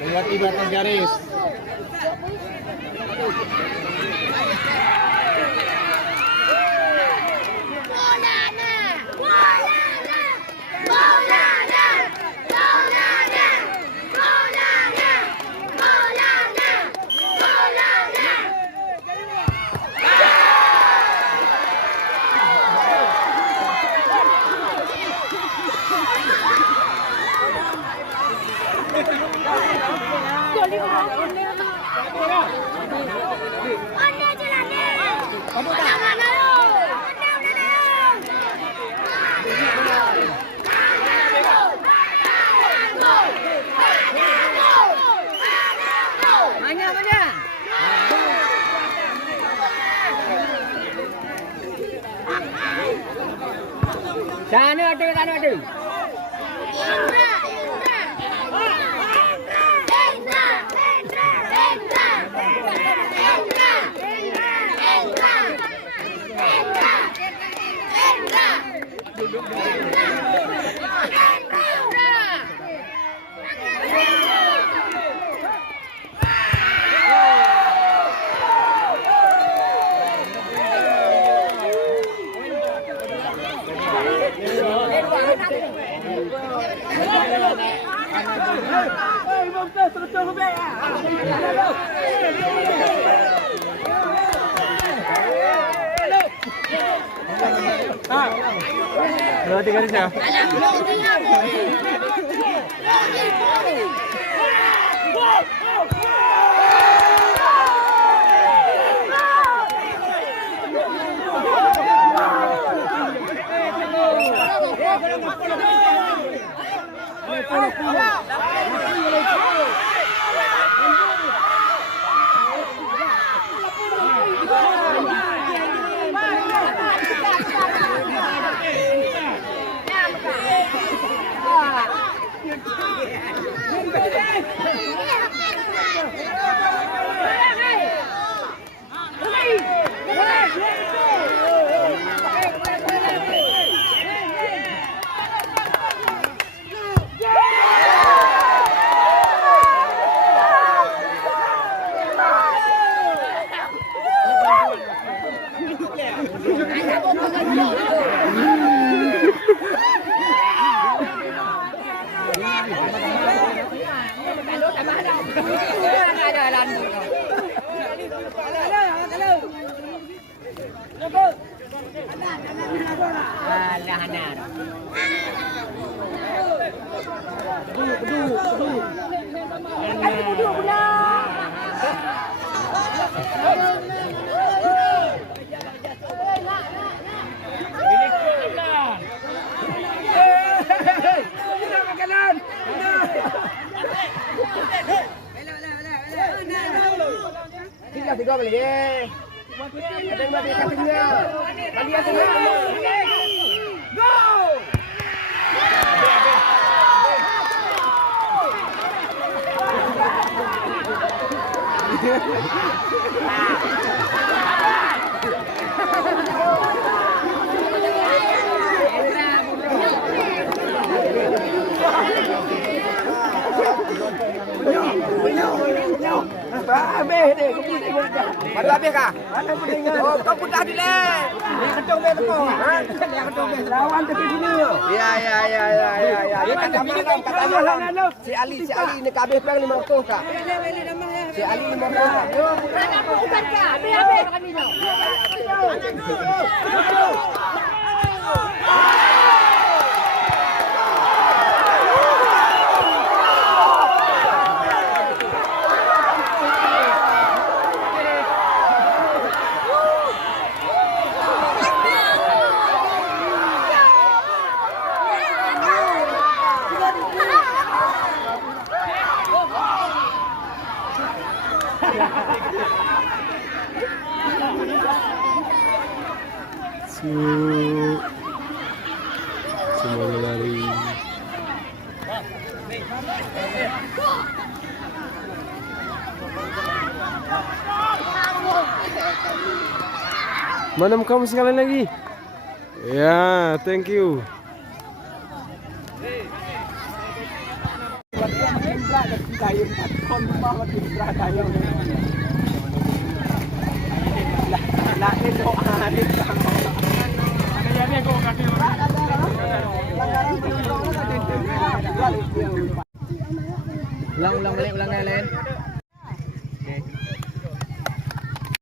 Melewati batas garis. Sana ada. Berarti garisnya. Tiga boleh ye. Ada yang berada di tengah. Bagi yang tengah. Go! Habis ni, kau pergi tengok dah. Baru habis kah? Mana pun dengar. Oh, kau pun dah dilek. Ni ketung bel kau. Ha? Yang ketung bel. Lawan tepi sini. Ya. Dia kata mana kau katanya si Ali ni habis perang 500 kah? Beli dah mah. Si Ali 15. Yo. Aku bukan kah? Habis kami tu. Semuanya lari. Mana kamu sekali lagi? Ya, thank you. Ulang balik, ulang balik.